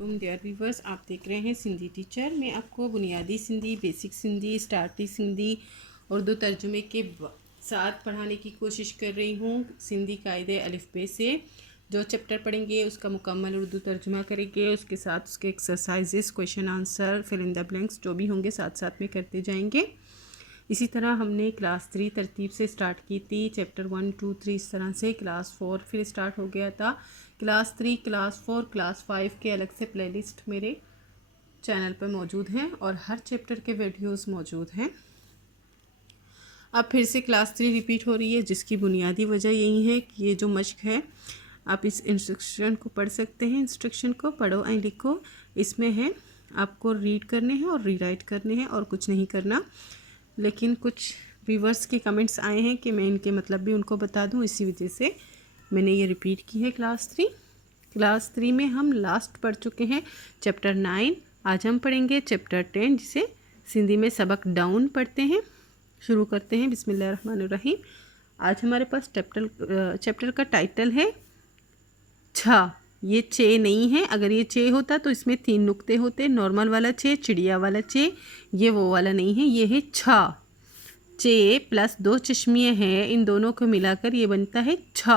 वालेकुम dear viewers, आप देख रहे हैं सिंधी टीचर। मैं आपको बुनियादी सिंधी, बेसिक सिंधी, स्टार्टी सिंधी, उर्दू तर्जुमे के साथ पढ़ाने की कोशिश कर रही हूँ। सिंधी कायदे अलिफ़बे से जो चैप्टर पढ़ेंगे उसका मुकम्मल उर्दू तर्जुमा करेंगे, उसके साथ उसके exercises, question answer, fill in the blanks जो भी होंगे साथ साथ में करते जाएंगे। इसी तरह हमने क्लास 3 तरतीब से स्टार्ट की थी, चैप्टर 1, 2, 3 इस तरह से। क्लास 4 फिर स्टार्ट हो गया था। क्लास 3, क्लास 4, क्लास 5 के अलग से प्लेलिस्ट मेरे चैनल पर मौजूद हैं और हर चैप्टर के वीडियोस मौजूद हैं। अब फिर से क्लास 3 रिपीट हो रही है, जिसकी बुनियादी वजह यही है कि ये जो मश्क है, आप इस इंस्ट्रक्शन को पढ़ सकते हैं। इंस्ट्रक्शन को पढ़ो एंड लिखो। इसमें है आपको रीड करने हैं और रीराइट करने हैं और कुछ नहीं करना। लेकिन कुछ व्यूवर्स के कमेंट्स आए हैं कि मैं इनके मतलब भी उनको बता दूं, इसी वजह से मैंने ये रिपीट की है क्लास 3। क्लास 3 में हम लास्ट पढ़ चुके हैं चैप्टर 9। आज हम पढ़ेंगे चैप्टर 10, जिसे सिंधी में सबक डाउन पढ़ते हैं। शुरू करते हैं। बिस्मिल्लाहिर्रहमानिर्रहीम। आज हमारे पास चैप्टर का टाइटल है छ। ये चे नहीं है। अगर ये चे होता तो इसमें 3 नुक्ते होते। नॉर्मल वाला चे, चिड़िया वाला चे, ये वो वाला नहीं है, ये है छ। चे प्लस 2 चश्मियाँ हैं, इन दोनों को मिलाकर ये बनता है छ।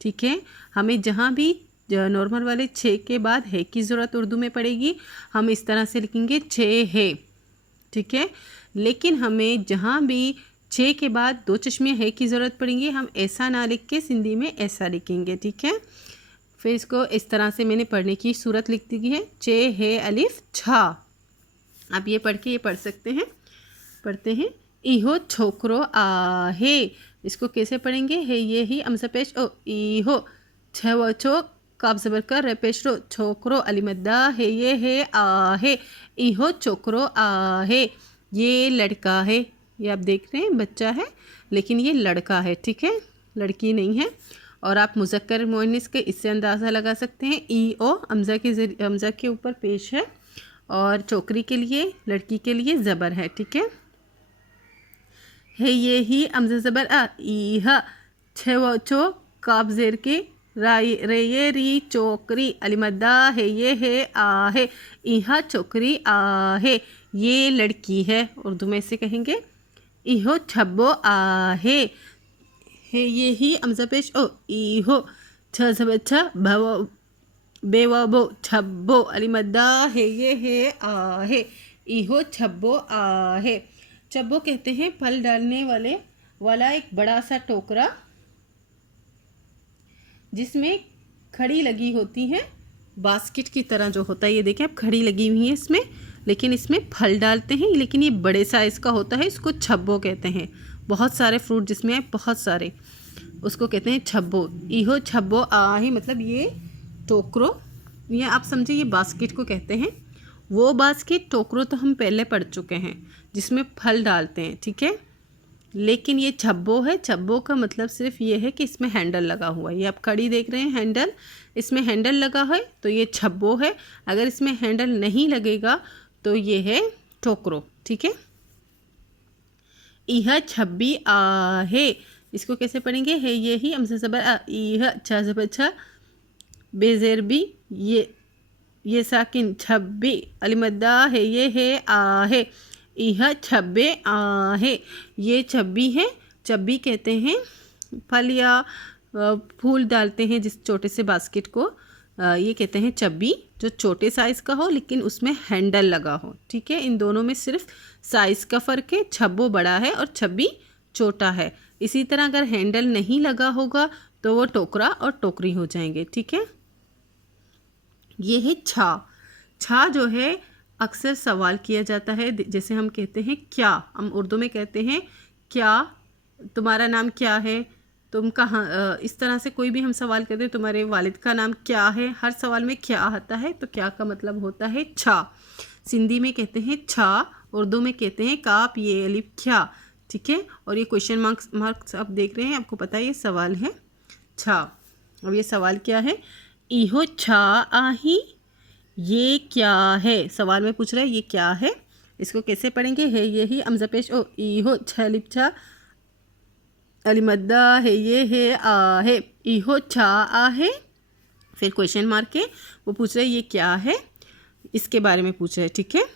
ठीक है। हमें जहाँ भी नॉर्मल वाले छे के बाद है की ज़रूरत उर्दू में पड़ेगी, हम इस तरह से लिखेंगे छे है। ठीक है। लेकिन हमें जहाँ भी छे के बाद 2 चश्मियाँ है की ज़रूरत पड़ेंगी, हम ऐसा ना लिख के सिंधी में ऐसा लिखेंगे। ठीक है। फिर इसको इस तरह से मैंने पढ़ने की सूरत लिख दी है, चे है अलिफ छा। आप ये पढ़ के ये पढ़ सकते हैं। पढ़ते हैं। इहो छोकरो आहे। इसको कैसे पढ़ेंगे? है ये ही अमसा पेश ओ इहो छो छो काब ज़बर कर रे पेश रो छोकरो अलिमद्दा है ये है आहे। इहो छोकरो आहे, ये लड़का है। ये आप देख रहे हैं बच्चा है, लेकिन ये लड़का है। ठीक है, लड़की नहीं है। और आप मुज़क्कर मुअन्निस के इससे अंदाज़ा लगा सकते हैं। ई ओ अमज़ा के ऊपर पेश है और चोकरी के लिए, लड़की के लिए ज़बर है। ठीक है ये ही अमज़ा ज़बर आ ई ह छो छो काब ज़ेर के राई रे ये री चोकरी अलिमद्दा है ये है आ है। इहा चोकरी आ है, ये लड़की है। उर्दू में इसे कहेंगे इहो छब्बो आ है ये ही अमज़ा पेश ओ इहो छ ज़बर छ भवो बेवबो छब्बो अलिमद्दा है ये है आ है। इहो छब्बो आ है। छब्बो कहते हैं फल डालने वाला एक बड़ा सा टोकरा, जिसमें खड़ी लगी होती है, बास्केट की तरह जो होता है। ये देखें, अब खड़ी लगी हुई है इसमें, लेकिन इसमें फल डालते हैं, लेकिन ये बड़े साइज़ का होता है। इसको छब्बो कहते हैं। बहुत सारे फ्रूट जिसमें है, बहुत सारे, उसको कहते हैं छब्बो। इहो छब्बो आ ही मतलब ये टोकरो, ये आप समझे ये बास्केट को कहते हैं। वो बास्केट टोकरो तो हम पहले पढ़ चुके हैं, जिसमें फल डालते हैं। ठीक है। लेकिन ये छब्बो है। छब्बो का मतलब सिर्फ ये है कि इसमें हैंडल लगा हुआ है। ये आप कड़ी देख रहे हैं, हैंडल, इसमें हैंडल लगा है तो ये छब्बो है। अगर इसमें हैंडल नहीं लगेगा तो ये है टोकरो। ठीक है। इह छब्बी आ है, इसको कैसे पढ़ेंगे? है ये ही अमज़ा ज़बर आ इह छ ज़बर छ बेज़ेर बी ये साकिन छब्बी अलिमद्दा है ये है आ है। यह छब्बे आ है, ये छब्बी है। छब्बी कहते हैं फल या फूल डालते हैं जिस छोटे से बास्केट को, ये कहते हैं छब्बी, जो छोटे साइज़ का हो लेकिन उसमें हैंडल लगा हो। ठीक है। इन दोनों में सिर्फ साइज़ का फ़र्क है। छब्बो बड़ा है और छब्बी छोटा है। इसी तरह अगर हैंडल नहीं लगा होगा तो वो टोकरा और टोकरी हो जाएंगे। ठीक है। ये है छा। छा जो है अक्सर सवाल किया जाता है। जैसे हम कहते हैं क्या, हम उर्दू में कहते हैं क्या, तुम्हारा नाम क्या है, तुम कहाँ, इस तरह से कोई भी हम सवाल करते हैं, तुम्हारे वालिद का नाम क्या है। हर सवाल में क्या आता है, तो क्या का मतलब होता है छा। सिंधी में कहते हैं छा, उर्दू में कहते हैं काप ये अलिफ क्या। ठीक है। और ये क्वेश्चन मार्क्स आप देख रहे हैं, आपको पता है ये सवाल है छा। अब ये सवाल क्या है? इहो छा आही, ये क्या है। सवाल में पूछ रहा है ये क्या है। इसको कैसे पढ़ेंगे? है ये ही अमज़ा पेश ओ इहो छलिप छा अलिमद्दा है ये है आ है। इहो छा आ है, फिर क्वेश्चन मार्क के वो पूछ रहे ये क्या है, इसके बारे में पूछ रहे, ठीक है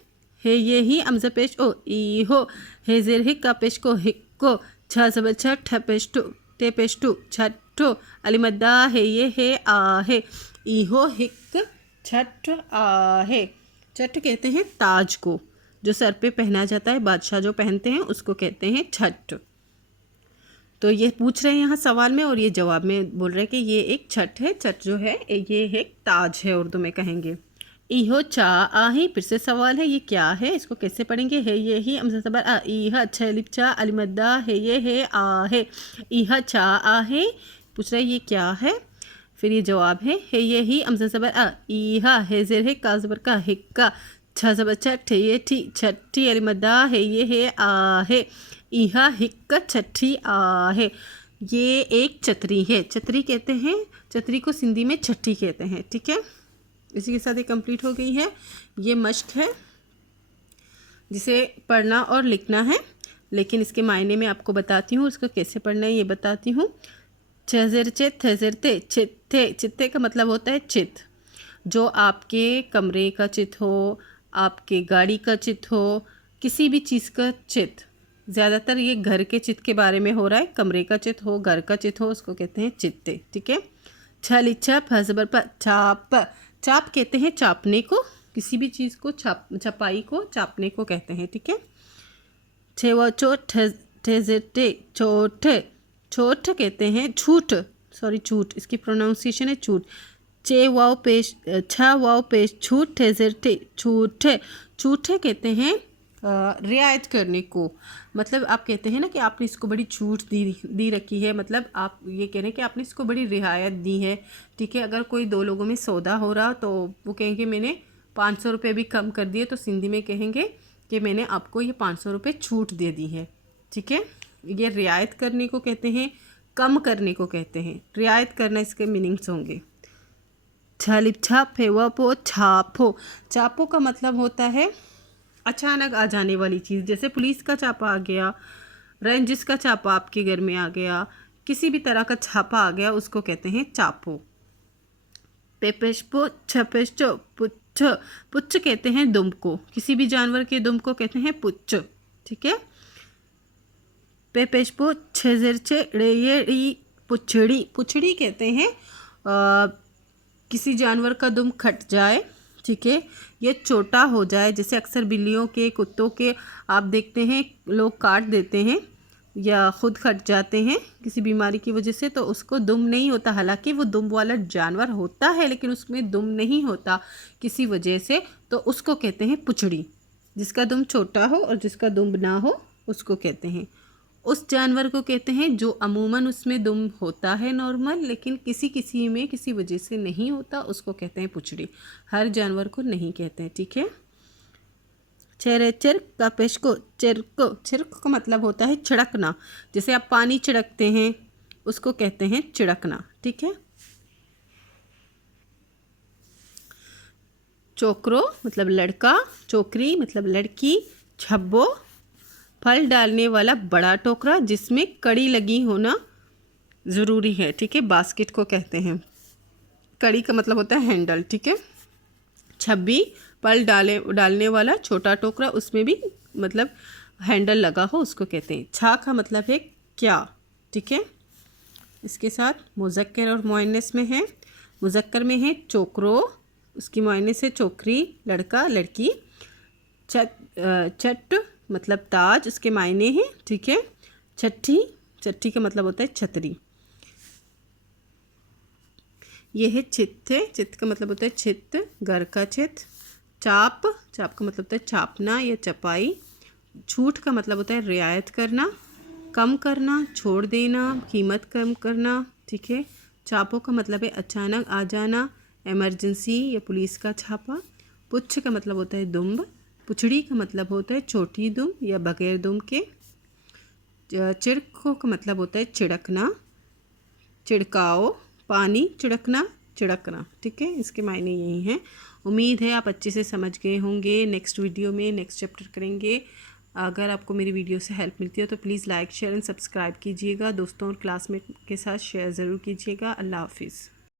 ये ही अमज़ा पेश ओ ई हो, हे ज़ेर हिक का पेश को हिक्को, छ ज़बर छ ठ पेश टू टे पेश टू छठो, अलिमद्दा है ये है आ है, ई हो हिक छठ आ है। छठ कहते हैं ताज को, जो सर पे पहना जाता है, बादशाह जो पहनते हैं उसको कहते हैं छठ। तो ये पूछ रहे हैं यहाँ सवाल में और ये जवाब में बोल रहे हैं कि ये एक छठ है। छठ जो है ये एक ताज है, उर्दू में कहेंगे। इहो चा आही, फिर से सवाल है ये क्या है, इसको कैसे पढ़ेंगे, है ये ही अमज़ा ज़बर आ, इहा छ लिप चा अलिमद्दा है ये है आ है, इहा चा आहे, पूछ रहे ये क्या है। फिर ये जवाब है ये ही अमज़ा ज़बर आ, इहा है ज़ेर है का ज़बर का हिक्का, छ ज़बर छठ ये ठी छठी, अलिमद्दा है ये है आ है, इहा हिक्का छठी आ है। ये एक छतरी है, छतरी कहते हैं, छतरी को सिंधी में छठी कहते हैं, ठीक है। इसी के साथ ये कंप्लीट हो गई है। ये मश्क है जिसे पढ़ना और लिखना है, लेकिन इसके मायने में आपको बताती हूँ, उसको कैसे पढ़ना है ये बताती हूँ। छज़र चित थज़र ते चित्ते, चित्ते का मतलब होता है चित, जो आपके कमरे का चित हो, आपके गाड़ी का चित हो, किसी भी चीज़ का चित। ज़्यादातर ये घर के चित के बारे में हो रहा है, कमरे का चित हो, घर का चित हो, उसको कहते हैं चित्ते, ठीक है। छल छप हज़बर पर छाप, चाप कहते हैं चापने को, किसी भी चीज़ को छपाई को चापने को कहते हैं, ठीक है। छे व चोट ठेजटे चोट, चोट कहते हैं झूठ, सॉरी झूठ, इसकी प्रोनाउंसिएशन है झूठ। चे वाव पेश छा वाव पेश छूट ठेजटे झूठ, झूठे कहते हैं रियायत करने को। मतलब आप कहते हैं ना कि आपने इसको बड़ी छूट दी रखी है, मतलब आप ये कह रहे हैं कि आपने इसको बड़ी रियायत दी है, ठीक है। अगर कोई दो लोगों में सौदा हो रहा तो वो कहेंगे मैंने 500 रुपये भी कम कर दिए, तो सिंधी में कहेंगे कि मैंने आपको ये 500 रुपये छूट दे दी है, ठीक है। ये रियायत करने को कहते हैं, कम करने को कहते हैं। रियायत करना इसके मीनिंग्स होंगे। छलिप छाप फेवपो छापो, छापो का मतलब होता है अचानक आ जाने वाली चीज़, जैसे पुलिस का छापा आ गया, रेंजिस का छापा आपके घर में आ गया, किसी भी तरह का छापा आ गया, उसको कहते हैं चापो। पेपेशपो छपेशो पुच्छ, पुच्छ कहते हैं दुम को, किसी भी जानवर के दुम को कहते हैं पुच्छ, ठीक है। पेपेशपो छेजरचे रेयड़ी पुछड़ी, पुछड़ी कहते हैं किसी जानवर का दुम खट जाए, ठीक है, ये छोटा हो जाए, जैसे अक्सर बिल्लियों के, कुत्तों के आप देखते हैं लोग काट देते हैं या ख़ुद खट जाते हैं किसी बीमारी की वजह से, तो उसको दुम नहीं होता, हालांकि वो दुम वाला जानवर होता है लेकिन उसमें दुम नहीं होता किसी वजह से, तो उसको कहते हैं पुछड़ी। जिसका दुम छोटा हो और जिसका दुम ना हो उसको कहते हैं, उस जानवर को कहते हैं जो अमूमन उसमें दुम होता है नॉर्मल, लेकिन किसी किसी में किसी वजह से नहीं होता, उसको कहते हैं पुछड़ी। हर जानवर को नहीं कहते हैं, ठीक है। चेरे चिरक का पेश को चिरको, चिरक का मतलब होता है छिड़कना, जैसे आप पानी छिड़कते हैं उसको कहते हैं छिड़कना, ठीक है। चोकरो मतलब लड़का, चोकरी मतलब लड़की, छब्बो फल डालने वाला बड़ा टोकरा जिसमें कड़ी लगी होना ज़रूरी है, ठीक है, बास्केट को कहते हैं। कड़ी का मतलब होता है हैंडल, ठीक है। छब्बी फल डालने वाला छोटा टोकरा, उसमें भी मतलब हैंडल लगा हो, उसको कहते हैं। छा का मतलब है क्या, ठीक है। इसके साथ मुज़क्कर और मुअन्नस में है। मुज़क्कर में है चोकरो, उसकी मुअन्नस है चोकरी, लड़का लड़की। छठ मतलब ताज, उसके मायने हैं, ठीक है। छठी, छठी का मतलब होता है छतरी। यह है चित्ते, चित्त का मतलब होता है चित्त, घर का चित्त। चाप, चाप का मतलब होता है छापना या चपाई। छूट का मतलब होता है रियायत करना, कम करना, छोड़ देना, कीमत कम करना, ठीक है। चापों का मतलब है अचानक आ जाना, इमरजेंसी या पुलिस का छापा। पुच्छ का मतलब होता है दुम्ब। पुछड़ी का मतलब होता है छोटी दुम या बगैर दुम के। चिड़कों का मतलब होता है छिड़कना, छिड़काओ, पानी छिड़कना, छिड़कना, ठीक है। इसके मायने यही हैं। उम्मीद है आप अच्छे से समझ गए होंगे। नेक्स्ट वीडियो में नेक्स्ट चैप्टर करेंगे। अगर आपको मेरी वीडियो से हेल्प मिलती है तो please like share and subscribe कीजिएगा। दोस्तों और क्लासमेट के साथ शेयर ज़रूर कीजिएगा। अल्लाह हाफिज़।